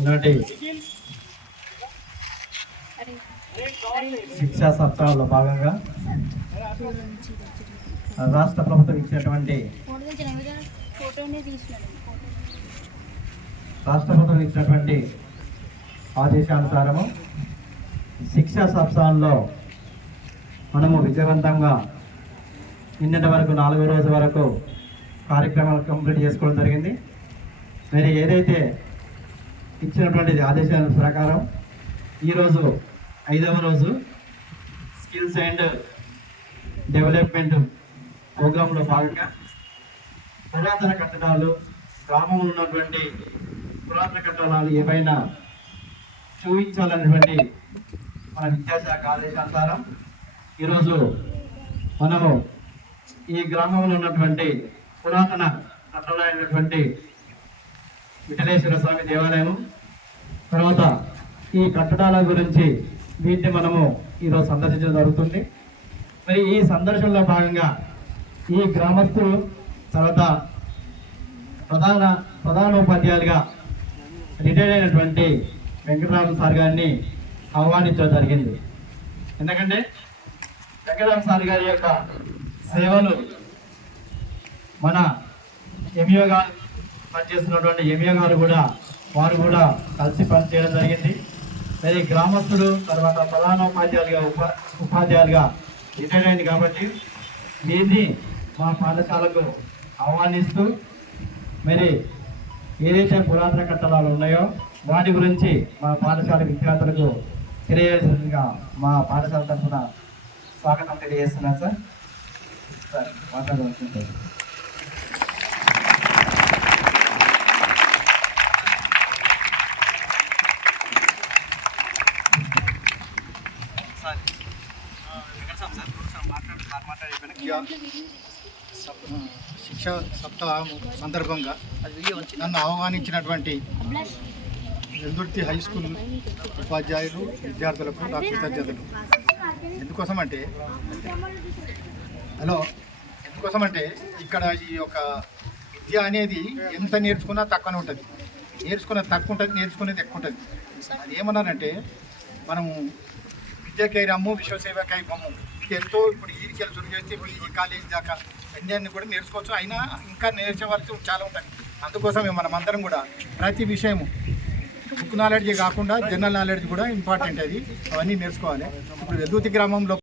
ఈనాటి శిక్షా సప్తాహంలో భాగంగా రాష్ట్ర ప్రభుత్వం ఇచ్చినటువంటి రాష్ట్ర ప్రభుత్వం ఇచ్చినటువంటి ఆదేశానుసారము శిక్షా సప్తాహంలో మనము విజయవంతంగా నిన్నటి వరకు నాలుగో రోజు వరకు కార్యక్రమాలు కంప్లీట్ చేసుకోవడం జరిగింది. మరి ఏదైతే ఇచ్చినటువంటి ఆదేశాల ప్రకారం ఈరోజు ఐదవ రోజు స్కిల్స్ అండ్ డెవలప్మెంట్ ప్రోగ్రాంలో భాగంగా పురాతన కట్టడాలు గ్రామంలో ఉన్నటువంటి పురాతన కట్టడాలు ఏవైనా చూపించాలనేటువంటి మన విద్యాశాఖ ఆదేశానుసారం ఈరోజు మనము ఈ గ్రామంలో ఉన్నటువంటి పురాతన కట్టడాలైనటువంటి విఠలేశ్వర స్వామి దేవాలయం తర్వాత ఈ కట్టడాల గురించి వీటిని మనము ఈరోజు సందర్శించడం జరుగుతుంది. మరి ఈ సందర్శనలో భాగంగా ఈ గ్రామస్తులు తర్వాత ప్రధాన ప్రధానోపాధ్యాయులుగా రిటైర్ అయినటువంటి వెంకటరామ సార్ గారిని ఆహ్వానించడం జరిగింది. ఎందుకంటే వెంకటరామ సార్ గారి యొక్క సేవలు మన ఎంఈఓ గారు పనిచేస్తున్నటువంటి ఎంఈఓ గారు కూడా వారు కూడా కలిసి పనిచేయడం జరిగింది. మరి గ్రామస్తులు తర్వాత ప్రధానోపాధ్యాయులుగా ఉపా ఉపాధ్యాయులుగా రిటైర్ అయింది కాబట్టి దీన్ని మా పాఠశాలకు ఆహ్వానిస్తూ మరి ఏదైతే పురాతన కట్టడాలు ఉన్నాయో వాటి గురించి మా పాఠశాల విద్యార్థులకు తెలియజేసినట్టుగా మా పాఠశాల తరఫున స్వాగతం తెలియజేస్తున్నాను సార్. సార్ మాట్లాడవలసింది. శిక్ష సప్తాహం సందర్భంగా నన్ను ఆహ్వానించినటువంటి వెల్దుర్తి హై స్కూల్ ఉపాధ్యాయులు విద్యార్థులకు నా కృతజ్ఞతలు. ఎందుకోసమంటే హలో ఎందుకోసమంటే ఇక్కడ ఈ యొక్క విద్య అనేది ఎంత నేర్చుకున్నా తక్కువనే ఉంటుంది. నేర్చుకున్నది తక్కువ ఉంటుంది నేర్చుకునేది ఎక్కువ ఉంటుంది. అది ఏమన్నానంటే మనము విద్యకై రమ్ము విశ్వసేవకై బొమ్ము ఎంతో ఇప్పుడు ఈ కెలుసులు చేస్తే ఇప్పుడు ఈ కాలేజ్ దాకా అన్ని కూడా నేర్చుకోవచ్చు. అయినా ఇంకా నేర్చేవలసి చాలా ఉంటాయి అందుకోసమే మనం అందరం కూడా ప్రతి విషయము బుక్ నాలెడ్జ్ కాకుండా జనరల్ నాలెడ్జ్ కూడా ఇంపార్టెంట్ అది. అవన్నీ నేర్చుకోవాలి. ఇప్పుడు వెదూతి గ్రామంలో